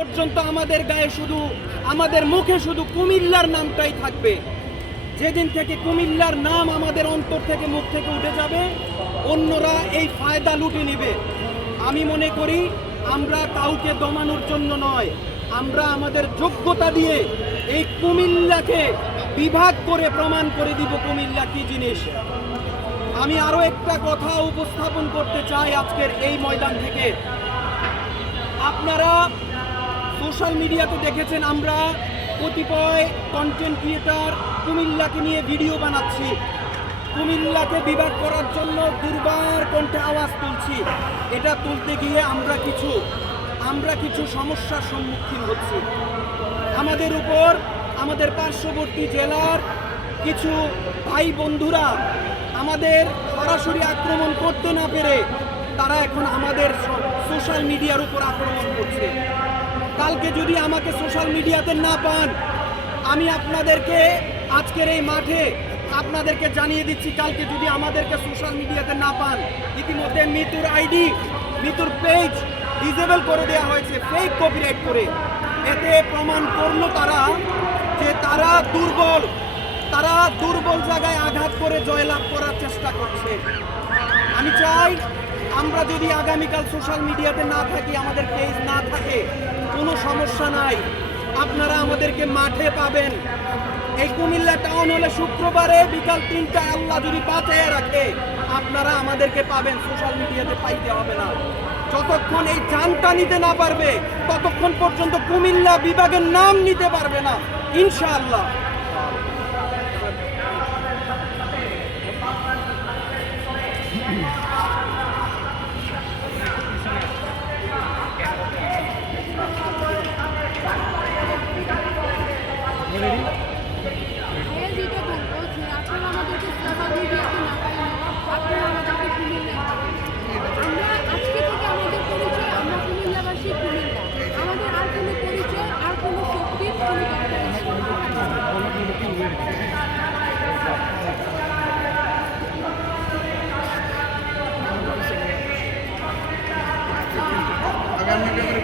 পর্যন্ত আমাদের গায়ে শুধু, আমাদের মুখে শুধু কুমিল্লার নামটাই থাকবে। যেদিন থেকে কুমিল্লার নাম আমাদের অন্তর থেকে মুখ থেকে উঠে যাবে, অন্যরা এই ফায়দা লুটে নেবে। আমি মনে করি, আমরা কাউকে দমানোর জন্য নয়, আমরা আমাদের যোগ্যতা দিয়ে এই কুমিল্লাকে বিভাগ করে প্রমাণ করে দিব কুমিল্লা কি জিনিস। আমি আরও একটা কথা উপস্থাপন করতে চাই আজকের এই ময়দান থেকে। আপনারা সোশ্যাল মিডিয়াতে দেখেছেন আমরা কতিপয় কন্টেন্ট ক্রিয়েটার কুমিল্লাকে নিয়ে ভিডিও বানাচ্ছি। কুমিল্লাকে বিভাগ করার জন্য দুর্বার কণ্ঠে আওয়াজ তুলছি। এটা তুলতে গিয়ে আমরা কিছু আমরা কিছু সমস্যার সম্মুখীন হচ্ছি। আমাদের উপর, আমাদের পার্শ্ববর্তী জেলার কিছু ভাই বন্ধুরা আমাদের সরাসরি আক্রমণ করতে না পেরে তারা এখন আমাদের সোশ্যাল মিডিয়ার উপর আক্রমণ করছে। কালকে যদি আমাকে সোশ্যাল মিডিয়াতে না পান, আমি আপনাদেরকে আজকের এই মাঠে আপনাদেরকে জানিয়ে দিচ্ছি, কালকে যদি আমাদেরকে সোশ্যাল মিডিয়াতে না পান, ইতিমধ্যে মিতুর আইডি, মিতুর পেজ ডিজেবল করে দেওয়া হয়েছে ফেক কপিরাইট করে। এতে প্রমাণ করল তারা যে তারা দুর্বল তারা দুর্বল জায়গায় আঘাত করে জয়লাভ করার চেষ্টা করছে। আমি চাই আমরা যদি আগামীকাল সোশ্যাল মিডিয়াতে না থাকি, আমাদের পেজ না থাকে কোনো সমস্যা নাই। আপনারা আমাদেরকে মাঠে পাবেন। এই কুমিল্লা টাউন হলে শুক্রবারে বিকাল তিনটায় আল্লাহ যদি বাঁচিয়ে রাখে, আপনারা আমাদেরকে পাবেন। সোশ্যাল মিডিয়াতে পাইতে হবে না। যতক্ষণ এই জানটা নিতে না পারবে, ততক্ষণ পর্যন্ত কুমিল্লা বিভাগের নাম নিতে পারবে না। ইনশাআল্লাহ হ্যাঁ যেটা বলব যে আপনারা আমাদেরকে সোশ্যাল মিডিয়াতে না পারেন আপনারা আমাদেরকে কুমিল্লা আমরা আজকে থেকে আমাদের পরিচয় আমরা কুমিল্লাবাসী কুমিল্লা আমাদের আর কোনো পরিচয় আর কোনো শক্তির কোনো দরকার নেই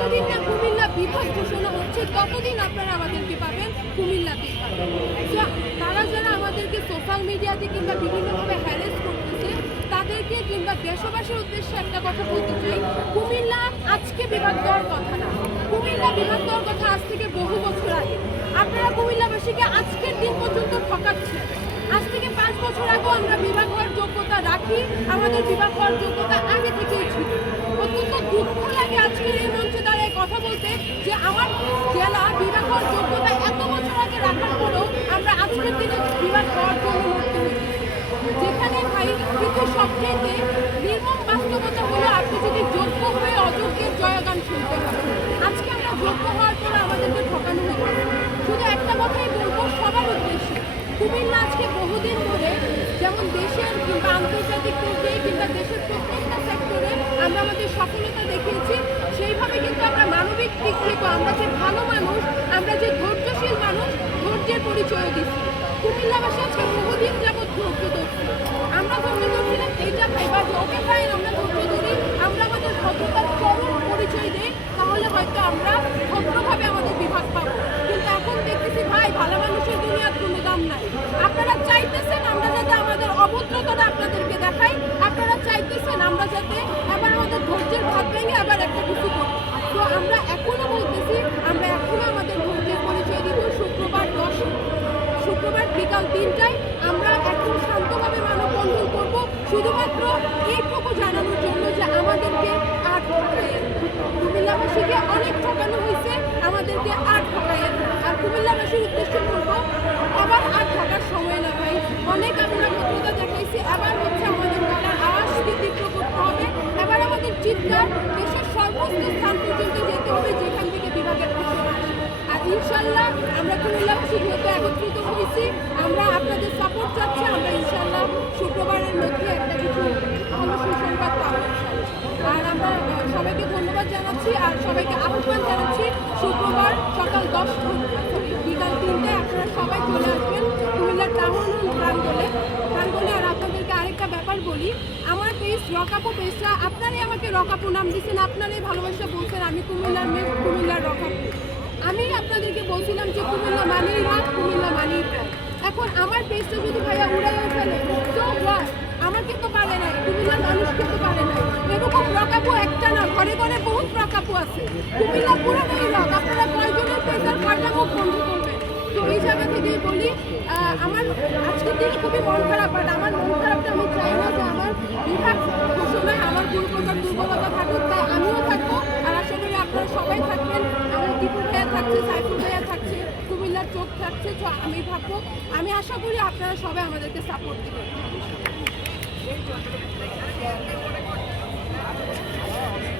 যতদিন না কুমিল্লা বিভাগ ঘোষণা হচ্ছে, ততদিন আপনারা আমাদেরকে পাবেন কুমিল্লাতেই পাবেন তারা যারা আমাদেরকে সোশ্যাল মিডিয়াতে কিংবা বিভিন্নভাবে হ্যারেস করতেছে, তাদেরকে কিংবা দেশবাসীর উদ্দেশ্যে একটা কথা বলতে চাই, কুমিল্লা আজকে বিভাগ দেওয়ার কথা না। কুমিল্লা বিভাগ দেওয়ার কথা আজ থেকে বহু বছর আগে। আপনারা কুমিল্লাবাসীকে আজকের দিন পর্যন্ত ঠকাচ্ছেন। আজ থেকে পাঁচ বছর আগেও আমরা বিভাগ হওয়ার যোগ্যতা রাখি, আমাদের বিভাগ হওয়ার যোগ্যতা আগে থেকেই ছিল। অত্যন্ত দুঃখ লাগে আজকের এই মঞ্চে দাঁড়িয়ে কথা বলতে যে আমার জেলা বিভাগ যোগ্যতা এত বছর আগে রাখার পরেও আমরা আজকের দিনে বিভাগ হওয়ার জন্য যেখানে ভাই, কিন্তু সবচেয়ে নির্মম বাস্তবতা হলো আপনি যদি যোগ্য হয়ে অযোগ্যের জয়গান শুনতে হবে আজকে আমরা যোগ্য হওয়ার পরে আমাদেরকে ঠকানো হয়েছে শুধু একটা কথাই বলব, সবার উদ্দেশ্যে, কুমিল্লা আজকে বহুদিন ধরে যেমন দেশের কিংবা আন্তর্জাতিক পর্যায়ে কিংবা দেশের প্রত্যেকটা সেক্টরে আমরা আমাদের সফলতা দেখিয়েছি। সেইভাবে কিন্তু আমরা মানবিক দিক থেকে আমরা যে ভালো মানুষ, আমরা যে ধৈর্যশীল মানুষ, ধৈর্যের পরিচয় দিচ্ছি। কুমিল্লাবাসী আজকে বহুদিন যাবৎ অনেক ঠকানো হয়েছে, আমাদেরকে আর ঠকাই আর কুমিল্লাবাসীর উদ্দেশ্য করব আবার আর ঠকার সময় না ভাই। অনেক আমরা ক্ষমতা দেখাইছি, আবার হচ্ছে আমাদের গলার আওয়াজকে তীব্র করতে হবে। আবার আমাদের চিৎকার, দেশের সর্বোচ্চ স্থান পর্যন্ত যেতে হবে, যেখান থেকে বিভাগের প্রশ্ন আর ইনশাল্লাহ আমরা কুমিল্লাবাসী যেহেতু একত্রিত হয়েছি, আমরা আপনাদের দশ বিকাল তিনটায় আপনারা সবাই চলে আসবেন। কুমিল্লার টাউন প্রাঙ্গলে প্রাঙ্গলে আর আপনাদেরকে আরেকটা ব্যাপার বলি, আমার পেজ রকাপো পেজটা আপনারাই আমাকে রকাপো নাম দিয়েছেন, আপনারাই ভালোবাসা বলছেন, আমি কুমিল্লার মেয়ে কুমিল্লার রকাপো আমি আপনাদেরকে বলছিলাম যে কুমিল্লা মানেই রাত কুমিল্লা মানেই এখন আমার পেজটা যদি ভাইয়া উড়াইও ফেলে তো আমাকে তো পারে নাই, কুমিল্লার মানুষকে তো পারে নাই। ঘরে ঘরে বহুত প্রাকাপু আছে। কুমিল্লা পুরো মহিলা আপনারা কয়জনের পেশার কয়টা মুখ বন্ধু করবে তো এই জায়গা থেকেই বলি আমার আজকের দিন খুবই মন খারাপ বাট আমার মন খারাপটা আমি চাই না যে আমার বিভাগ ঘোষণায় আমার দুর্গতার দুর্বলতা থাকুক। তাই আমিও থাকব, আর আশা করি আপনারা সবাই থাকবেন। আমার টিপুর ভাইয়া থাকছে, সাইফুল ভাইয়া থাকছে, কুমিল্লার চোখ থাকছে, তো আমি ভাববো আমি আশা করি আপনারা সবাই আমাদেরকে সাপোর্ট দেবেন। Thank you.